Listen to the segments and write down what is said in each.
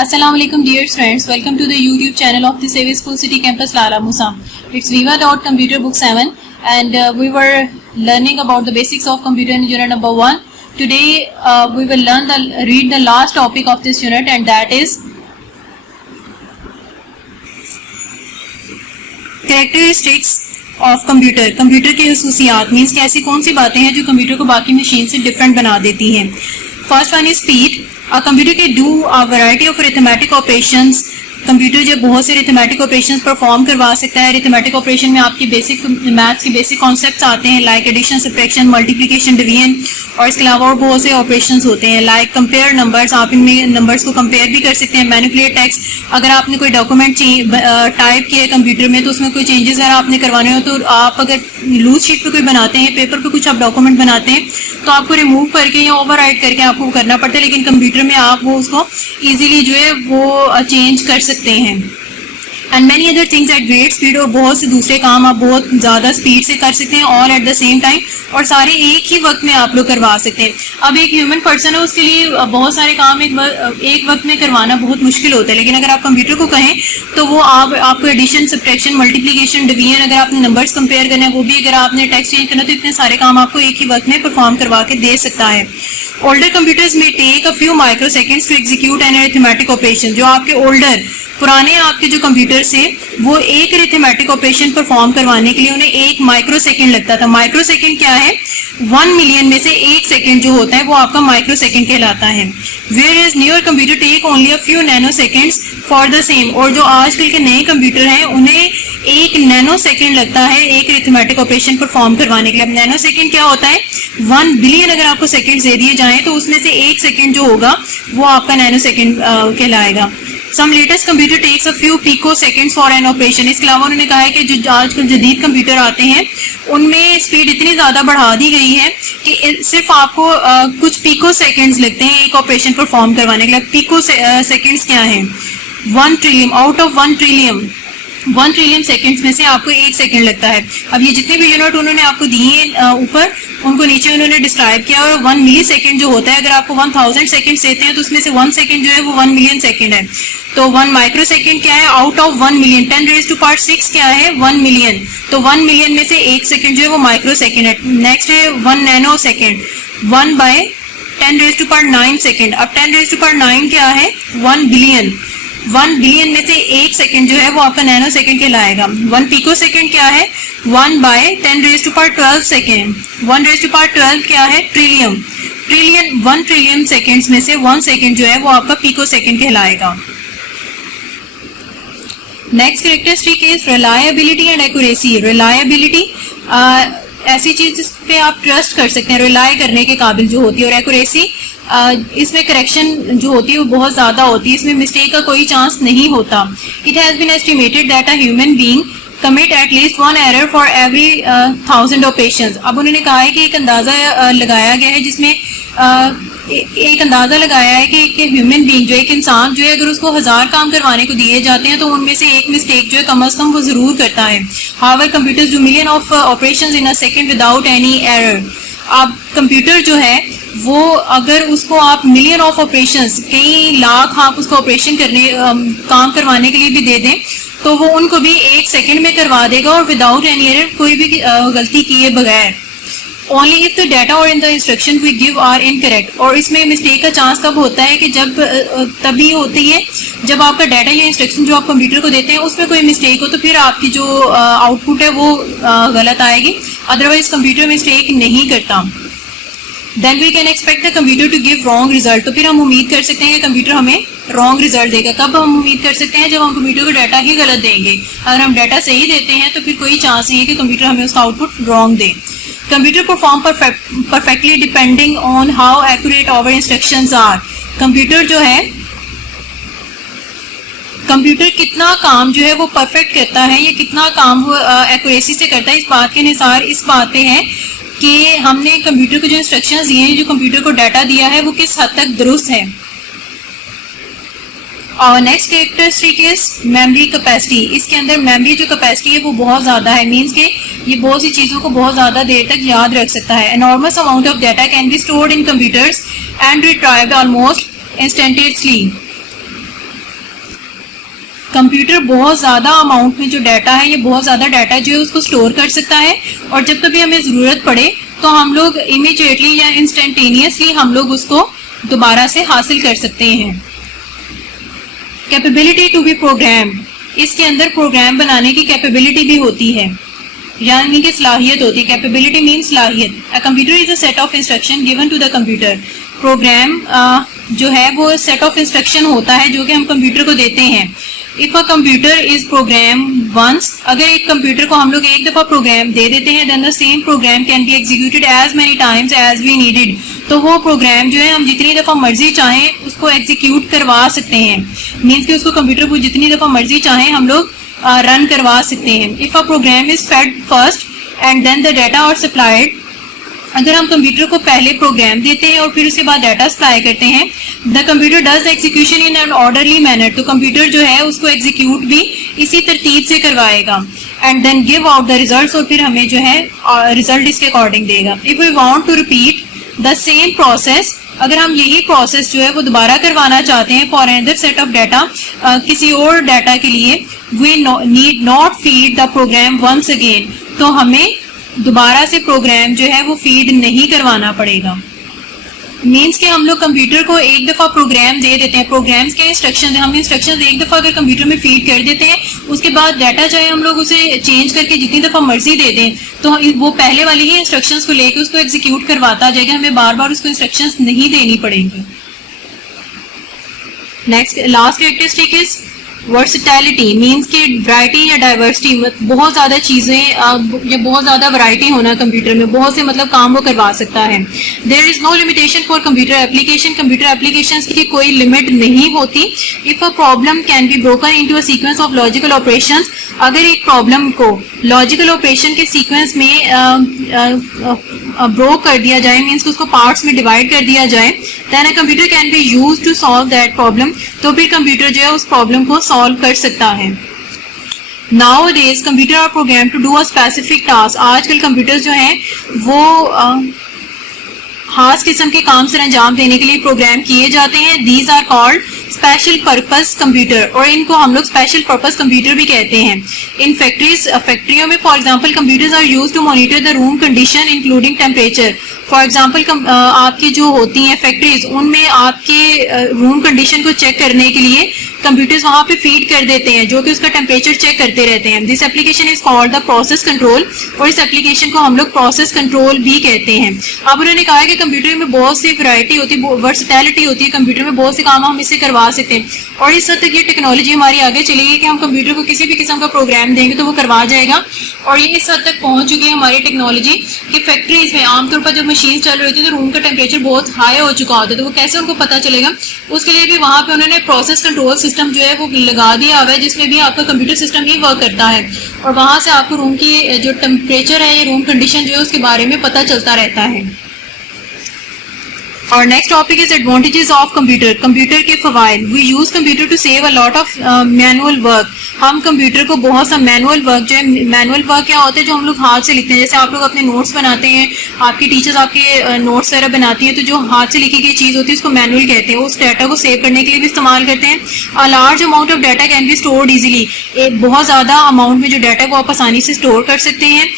Assalamu alaikum dear friends, welcome to the YouTube channel of the Savvy School City Campus Lala Musa. It's Viva.Computer Book 7 and we were learning about the basics of computer in unit number 1. Today we will read the last topic of this unit, and that is characteristics of computer. Computer की खसूसियात means कि ऐसी कौन सी बातें हैं जो computer को बाकी machine से डिफरेंट बना देती हैं. First one is speed. Computer के do a variety of arithmetic operations. Computer जो बहुत से अरिथमेटिक ऑपरेशंस परफॉर्म करवा सकता है. अरिथमेटिक ऑपरेशन में आपकी बेसिक मैथ्स के बेसिक कॉन्सेप्ट्स आते हैं, like addition, subtraction, multiplication, division, और इसके अलावा और बहुत से ऑपरेशंस होते हैं, लाइक कंपेयर नंबर्स. आप इनमें नंबर्स को कंपेयर भी कर सकते हैं. Manipulate text. अगर आपने कोई डॉक्यूमेंट टाइप किया है कंप्यूटर में तो उसमें कोई चेंजेस अगर आपने करवाने हो तो आप अगर लूज शीट पे कोई बनाते हैं, पेपर पे कुछ आप डॉक्यूमेंट बनाते हैं तो आपको रिमूव करके या ओवरराइट करके आपको करना पड़ता है, लेकिन कंप्यूटर में आप वो उसको इजीली जो है वो चेंज कर सकते हैं. And many other things at great speed. और बहुत से दूसरे काम आप बहुत ज़्यादा स्पीड से कर सकते हैं all at the same time, और सारे एक ही वक्त में आप लोग करवा सकते हैं. अब एक ह्यूमन पर्सन है, उसके लिए बहुत सारे काम एक वक्त में करवाना बहुत मुश्किल होता है, लेकिन अगर आप कंप्यूटर को कहें तो वो आपको एडिशन, सब्ट्रैक्शन, मल्टीप्लिकेशन, डिवीजन, अगर आपने नंबर्स कंपेयर करना है वो भी, अगर आपने टेक्स्ट चेंज करना, तो इतने सारे काम आपको एक ही वक्त में परफॉर्म करवा के दे सकता है. ओल्डर कंप्यूटर्स में take a few microseconds to execute an arithmetic operation. जो आपके ओल्डर पुराने आपके जो कंप्यूटर से वो एक अरिथमेटिक ऑपरेशन परफॉर्म करवाने के लिए उन्हें 1 माइक्रो सेकेंड लगता था. माइक्रो सेकेंड क्या है? 1 मिलियन में से 1 सेकेंड जो होता है वो आपका माइक्रो सेकेंड कहलाता है. Whereas newer computer take only a few nanoseconds for the same. और जो आजकल के नए कंप्यूटर हैं उन्हें 1 नैनो सेकेंड लगता है एक अरिथमेटिक ऑपरेशन परफॉर्म करवाने के लिए. अब नैनो सेकेंड क्या होता है? 1 बिलियन अगर आपको सेकेंड दे दिए जाएं तो उसमें से 1 सेकेंड जो होगा वो आपका नैनो सेकेंड कहलाएगा. Some latest computer takes a few picoseconds for an operation. इसके अलावा उन्होंने कहा है कि जो आजकल जदीद कंप्यूटर आते हैं उनमें स्पीड इतनी ज़्यादा बढ़ा दी गई है कि सिर्फ आपको कुछ पिको सेकेंड्स लगते हैं एक ऑपरेशन परफॉर्म करवाने के लिए. पिको सेकेंड्स क्या है? 1 trillion. Out of 1 trillion seconds में से आपको 1 सेकेंड लगता है. अब ये जितने भी यूनिट उन्होंने आपको दिए ऊपर, उनको नीचे उन्होंने डिस्क्राइब किया. और 1 मिली सेकेंड जो होता है, अगर आपको 1000 सेकेंड देते हैं तो उसमें से 1 सेकेंड जो है वो 1 मिलियन सेकेंड है. तो 1 माइक्रो सेकेंड क्या है? Out of 1 million. 10⁻⁶ क्या है? 1 मिलियन. तो 1 मिलियन में से 1 सेकेंड जो है वो माइक्रो सेकेंड है. नेक्स्ट है 1 नैनो सेकेंड. 1/10⁹ सेकेंड. अब 10⁹ क्या है? 1 बिलियन. 1 बिलियन में से 1 सेकेंड जो है वो आपका नैनो सेकेंड कहलाएगा. 1 पिको सेकेंड क्या है? 1/10⁻12 सेकेंड. 1/12 क्या है? ट्रिलियन. 1 ट्रिलियन सेकेंड्स में से 1 सेकेंड जो है वो आपका पिको सेकेंड कहलाएगा. Next characteristic is reliability and accuracy. Reliability ऐसी चीज जिस पे आप ट्रस्ट कर सकते हैं, रिलाय करने के काबिल जो होती है. और एक्यूरेसी इसमें करेक्शन जो होती है वो बहुत ज़्यादा होती है, इसमें मिस्टेक का कोई चांस नहीं होता. It has been estimated that a human being commit at least 1 error for every 1000 operations. अब उन्होंने कहा है कि एक अंदाज़ा लगाया गया है जिसमें एक अंदाज़ा लगाया है कि एक ह्यूमन बीइंग जो एक इंसान जो है अगर उसको 1000 काम करवाने को दिए जाते हैं तो उनमें से एक मिस्टेक जो है कम से कम वो ज़रूर करता है. However computers do million of operations in a second without any error. अब कंप्यूटर जो है वो अगर उसको आप मिलियन ऑफ ऑपरेशंस, कई लाख आप उसको ऑपरेशन काम करवाने के लिए भी दे दें तो वो उनको भी 1 सेकेंड में करवा देगा और विदाउट एनी एरर, कोई भी गलती किए बगैर. ओनली इफ द डाटा और in the instruction we give are incorrect. और इसमें मिस्टेक का चांस कब होता है कि जब तभी होती है जब आपका डाटा या इंस्ट्रक्शन जो आप कंप्यूटर को देते हैं उसमें कोई मिस्टेक हो, तो फिर आपकी जो आउटपुट है वो गलत आएगी. अदरवाइज कंप्यूटर मिस्टेक नहीं करता. Then we can expect the computer to give wrong result. तो फिर हम उम्मीद कर सकते हैं कि कंप्यूटर हमें रॉन्ग रिजल्ट देगा. कब हम उम्मीद कर सकते हैं? जब हम कंप्यूटर को डाटा ही गलत देंगे. अगर हम डाटा सही देते हैं तो फिर कोई चांस नहीं है कि कंप्यूटर हमें उसका आउटपुट रॉन्ग दे. Computer perform perfectly depending on how accurate our instructions are. Computer जो है, कंप्यूटर कितना काम जो है वो परफेक्ट करता है या कितना काम वो एक्यूरेसी से करता है, इस बात के निसार इस बात पे है कि हमने कंप्यूटर को जो इंस्ट्रक्शंस दिए हैं, जो कंप्यूटर को डाटा दिया है वो किस हद तक दुरुस्त है. और next characteristic is memory capacity. इसके अंदर मेमोरी जो कैपेसिटी है वो बहुत ज़्यादा है. मीन्स के ये बहुत सी चीज़ों को बहुत ज़्यादा देर तक याद रख सकता है. Enormous amount of data can be stored in computers and retrieved almost instantaneously. Computer बहुत ज़्यादा अमाउंट में जो डाटा है, ये बहुत ज़्यादा डाटा जो है उसको स्टोर कर सकता है, और जब कभी हमें ज़रूरत पड़े तो हम लोग इमीडिएटली या इंस्टेंटेनियसली हम लोग उसको दोबारा से हासिल कर सकते हैं। कैपेबिलिटी टू बी प्रोग्राम, इसके अंदर प्रोग्राम बनाने की कैपेबिलिटी भी होती है, यानी कि सलाहियत होती है। कैपेबिलिटी मीन्स सलाहियत। A computer is a set of instruction given to the computer. Program जो है वो सेट ऑफ इंस्ट्रक्शन होता है जो कि हम कंप्यूटर को देते हैं। If a computer is program once, अगर एक कंप्यूटर को हम लोग एक दफा प्रोग्राम दे देते हैं, then the same program can be executed as many times as we needed. तो वो प्रोग्राम जो है हम जितनी दफा मर्जी चाहें उसको एग्जीक्यूट करवा सकते हैं। मीन्स कि उसको कंप्यूटर को जितनी दफा मर्जी चाहें हम लोग रन करवा सकते हैं। If a program is fed first and then the data are supplied, अगर हम कंप्यूटर को पहले प्रोग्राम देते हैं और फिर उसके बाद डाटा सप्लाई करते हैं, the computer does the execution in an orderly manner, तो कंप्यूटर जो है उसको एग्जीक्यूट भी इसी तरतीब से करवाएगा। And then give out the results, और फिर हमें जो है रिजल्ट इसके अकॉर्डिंग देगा। If we want to repeat the same process, अगर हम यही प्रोसेस जो है वो दोबारा करवाना चाहते हैं for another set of data, किसी और डाटा के लिए, we need not feed the program once again, तो हमें दोबारा से प्रोग्राम जो है वो फीड नहीं करवाना पड़ेगा। मीन्स कि हम लोग कंप्यूटर को एक दफ़ा प्रोग्राम दे देते हैं। प्रोग्राम्स के इंस्ट्रक्शन, हम इंस्ट्रक्शन एक दफ़ा अगर कंप्यूटर में फीड कर देते हैं, उसके बाद डाटा चाहे हम लोग उसे चेंज करके जितनी दफ़ा मर्जी दे दें, तो वो पहले वाली ही इंस्ट्रक्शंस को लेके उसको एग्जीक्यूट करवाता जाएगा, हमें बार बार उसको इंस्ट्रक्शंस नहीं देनी पड़ेंगी। Next last characteristic is versatility, means कि वैरायटी या डाइवर्सिटी, बहुत ज़्यादा चीज़ें या बहुत ज़्यादा वैरायटी होना कंप्यूटर में, बहुत से मतलब काम वो करवा सकता है। There is no limitation for computer application, computer applications की कोई लिमिट नहीं होती। If a problem can be broken into a sequence of logical operations, अगर एक प्रॉब्लम को लॉजिकल ऑपरेशन के सीक्वेंस में ब्रोक कर दिया जाए, मीन्स उसको पार्ट्स में डिवाइड कर दिया जाए, then a computer can be used to solve that problem, तो फिर कंप्यूटर जो है उस प्रॉब्लम को सॉल्व कर सकता है। Nowadays computer are program to do a specific task, आजकल कंप्यूटर्स जो हैं वो खास किस्म के काम से अंजाम देने के लिए प्रोग्राम किए जाते हैं। These are called special purpose computer, और इनको हम लोग स्पेशल पर्पस कंप्यूटर भी कहते हैं। इन फैक्ट्रियों में for example computers are used to monitor the room condition including temperature. For example आपकी जो होती हैं फैक्ट्रीज, उनमें आपके रूम कंडीशन को चेक करने के लिए कंप्यूटर्स वहां पे फीड कर देते हैं, जो कि उसका टेम्परेचर चेक करते रहते हैं। This application is called the process control, और इस एप्लीकेशन को हम लोग प्रोसेस कंट्रोल भी कहते हैं। अब उन्होंने कहा है कि कंप्यूटर में बहुत सी वैरायटी होती है, वर्सटैलिटी होती है, कंप्यूटर में बहुत से काम हम इससे करवा सकते हैं, और इस हद तक ये टेक्नोलॉजी हमारी आगे चलेगी कि हम कंप्यूटर को किसी भी किस्म का प्रोग्राम देंगे तो वो करवा जाएगा। और ये इस हद तक पहुंच चुकी है हमारी टेक्नोलॉजी कि फैक्ट्रीज में आमतौर पर जब मशीन चल रही होती है तो रूम का टेम्परेचर बहुत हाई हो चुका होता है, तो वो कैसे उनको पता चलेगा, उसके लिए भी वहाँ पे उन्होंने प्रोसेस कंट्रोल सिस्टम जो है वो लगा दिया हुआ है, जिसमें भी आपका कंप्यूटर सिस्टम ही वर्क करता है, और वहाँ से आपको रूम की जो टेम्परेचर है या रूम कंडीशन जो है उसके बारे में पता चलता रहता है। और next topic is advantages of computer, computer के फवाइद। We use computer to save a lot of manual work, हम कंप्यूटर को बहुत सा मैनुअल वर्क, जो है मैनुअल वर्क क्या होता है, जो हम लोग हाथ से लिखते हैं, जैसे आप लोग अपने नोट्स बनाते हैं, आपकी टीचर्स आपके नोट्स वगैरह बनाती हैं, तो जो हाथ से लिखी गई चीज़ होती है उसको मैनुअल कहते हैं। उस डाटा को सेव करने के लिए भी इस्तेमाल करते हैं। अ large amount of data can be stored easily, एक बहुत ज़्यादा अमाउंट में जो डाटा है वो आप आसानी से स्टोर कर सकते हैं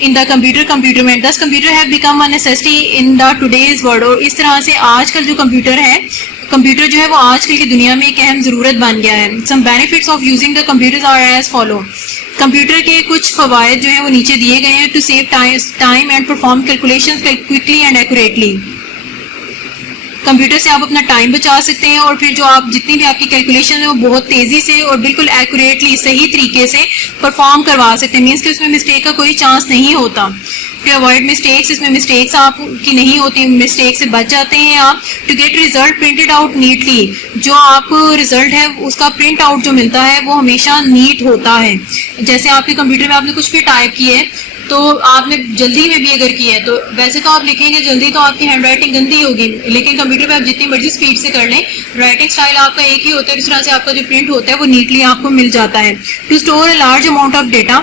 इन द कंप्यूटर में। दस computer have become a necessity in the today's world, और इस तरह से आजकल जो कंप्यूटर है, कंप्यूटर जो है वो आजकल की दुनिया में एक अहम ज़रूरत बन गया है। Some benefits of using the computers are as follow, computer के कुछ फ़वाइद जो हैं वो नीचे दिए गए हैं। To save time and perform calculations quickly and accurately, computer से आप अपना टाइम बचा सकते हैं, और फिर जो आप जितनी भी आपकी कैलकुलेशन है वो बहुत तेज़ी से और बिल्कुल एक्यूरेटली सही तरीके से परफॉर्म करवा सकते हैं। मीन्स कि उसमें मिस्टेक का कोई चांस नहीं होता। टू अवॉइड मिस्टेक्स, इसमें मिस्टेक्स आपकी नहीं होती, मिस्टेक से बच जाते हैं आप। To get result printed out neatly, जो आपको रिजल्ट है उसका प्रिंट आउट जो मिलता है वो हमेशा नीट होता है। जैसे आपके कंप्यूटर में आपने कुछ भी टाइप किया है, तो आपने जल्दी में भी अगर किया है, तो वैसे तो आप लिखेंगे जल्दी तो आपकी हैंड राइटिंग गंदी होगी, लेकिन कंप्यूटर पे आप जितनी मर्जी स्पीड से कर लें, राइटिंग स्टाइल आपका एक ही होता है, इस तरह से आपका जो प्रिंट होता है वो नीटली आपको मिल जाता है। To store a large amount of data,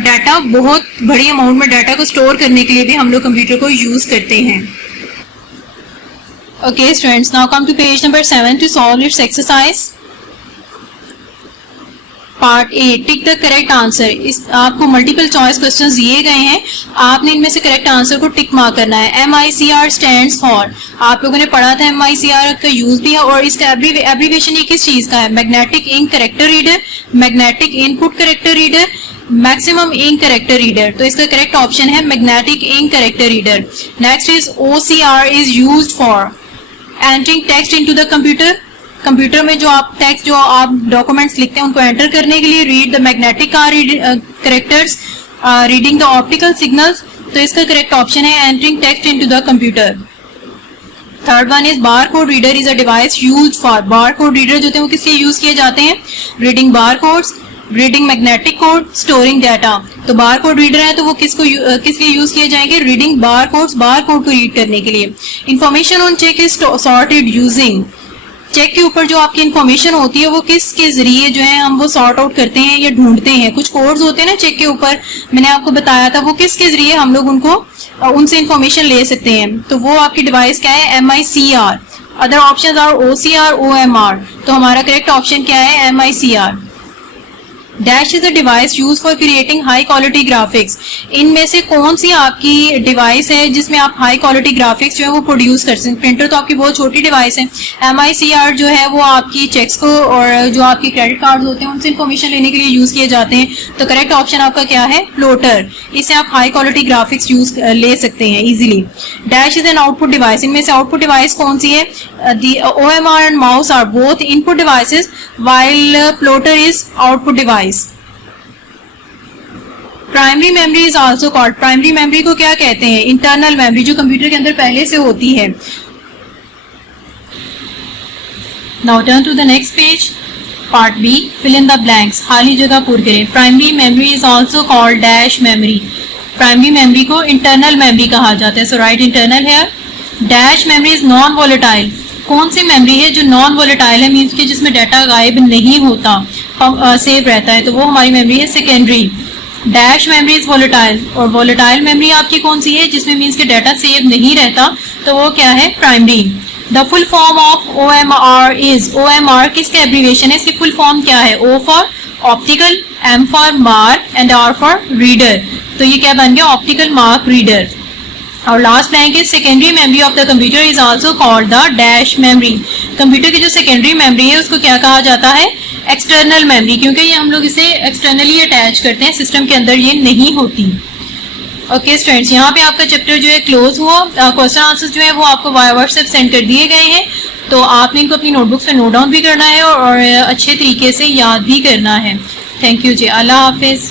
data बहुत बड़ी अमाउंट में डाटा को स्टोर करने के लिए भी हम लोग कंप्यूटर को यूज करते हैं। Okay students, now come to page number 7 to solve its exercise. Part A, tick the correct answer. इस आपको मल्टीपल चॉइस क्वेश्चंस दिए गए हैं, आपने इनमें से करेक्ट आंसर को टिक मार्क करना है। MICR स्टैंड्स फॉर, आप लोगों ने पढ़ा था MICR का यूज भी है, और इसका एब्रीविएशन ये किस चीज का है? Magnetic ink character reader, magnetic input character reader, maximum ink character reader. तो इसका करेक्ट ऑप्शन है magnetic ink character reader. Next is OCR is used for entering text into the computer. Computer में जो आप टेक्स्ट, जो आप documents लिखते हैं उनको एंटर करने के लिए। Read the magnetic characters, reading the optical signals. तो इसका करेक्ट ऑप्शन है entering text into the computer. Third one is bar code reader is a device use for. Bar code reader जो होते हैं वो किस लिए यूज किए जाते हैं? Reading bar codes, reading magnetic code, storing data. तो बार कोड रीडर है तो वो किस लिए यूज किए जाएंगे? Reading bar codes, bar code को रीड करने के लिए। Information on check is sorted using. Check के ऊपर जो आपकी इंफॉर्मेशन होती है वो किसके जरिए जो है हम वो सॉर्ट आउट करते हैं या ढूंढते हैं। कुछ कोड्स होते हैं ना चेक के ऊपर, मैंने आपको बताया था, वो किसके जरिए हम लोग उनसे इंफॉर्मेशन ले सकते हैं। तो वो आपकी डिवाइस क्या है? MICR। Other options are OCR, OMR। तो हमारा करेक्ट ऑप्शन क्या है? MICR। Dash is a device use for creating high quality graphics. इनमें से कौन सी आपकी डिवाइस है जिसमें आप हाई क्वालिटी ग्राफिक्स जो है वो प्रोड्यूस कर सकते हैं? प्रिंटर तो आपकी बहुत छोटी डिवाइस है। MICR जो है वो आपकी चेक्स को और जो आपके क्रेडिट कार्ड होते हैं उनसे इंफॉर्मेशन लेने के लिए यूज किए जाते हैं। तो करेक्ट ऑप्शन आपका क्या है? प्लॉटर। इससे आप हाई क्वालिटी ग्राफिक्स यूज ले सकते हैं easily. Dash is an output device. इनमें से आउटपुट डिवाइस कौन सी है? The OMR and mouse are both input devices while plotter is output device. Primary memory is also called. Primary memory को क्या कहते हैं? इंटरनल मेमोरी, जो कंप्यूटर के अंदर पहले से होती है। Now turn to the next page, part B, fill in the blanks, खाली जगह पूरी करें। Primary memory is also called dash memory. Primary memory को इंटरनल मेमोरी कहा जाता है। सो राइट इंटरनल है। Dash memory is non volatile. कौन सी मेमोरी है जो नॉन वोलेटाइल है? मीन्स कि जिसमें डाटा गायब नहीं होता, सेव रहता है, तो वो हमारी मेमोरी है secondary. Dash memory is volatile. और वोलेटाइल मेमोरी आपकी कौन सी है? जिसमें मीन्स कि डाटा सेव नहीं रहता, तो वो क्या है? Primary. The full form of OMR is. OMR किसका एब्रीविएशन है? इसकी फुल फॉर्म क्या है? O for optical, M for mark and R for reader. तो ये क्या बन गया? Optical mark reader. और last blank is secondary memory of the computer is also called the dash memory. Computer की जो सेकेंडरी मेमोरी है उसको क्या कहा जाता है? एक्सटर्नल मेमोरी, क्योंकि ये हम लोग इसे एक्सटर्नली अटैच करते हैं, सिस्टम के अंदर ये नहीं होती। ओके स्टूडेंट्स, यहाँ पे आपका चैप्टर जो है क्लोज हुआ। क्वेश्चन आंसर्स जो है वो आपको व्हाट्सएप सेंड कर दिए गए हैं, तो आपने इनको अपनी नोटबुक्स पे नोट डाउन भी करना है और अच्छे तरीके से याद भी करना है। थैंक यू जी, अल्लाह हाफिज।